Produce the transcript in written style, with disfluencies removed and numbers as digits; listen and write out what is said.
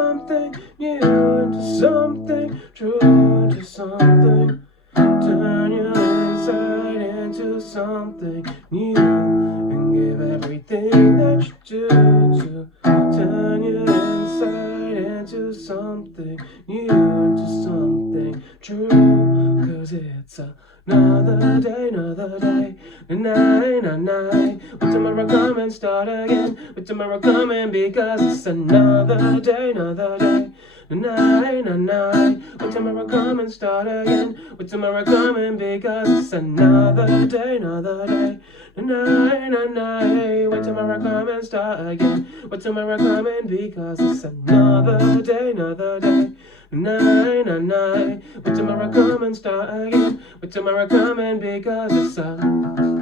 something new, into something true, into something. Turn your inside into something new, and give everything that you do to turn your inside into something new, into something true. Cause it's another day, night. With tomorrow come and start again, with tomorrow coming because it's another day, night. With tomorrow come and start again, with tomorrow coming because it's another day, night. With tomorrow come and start again, with tomorrow coming because it's another day, night. With tomorrow come and start again, with tomorrow coming because it's a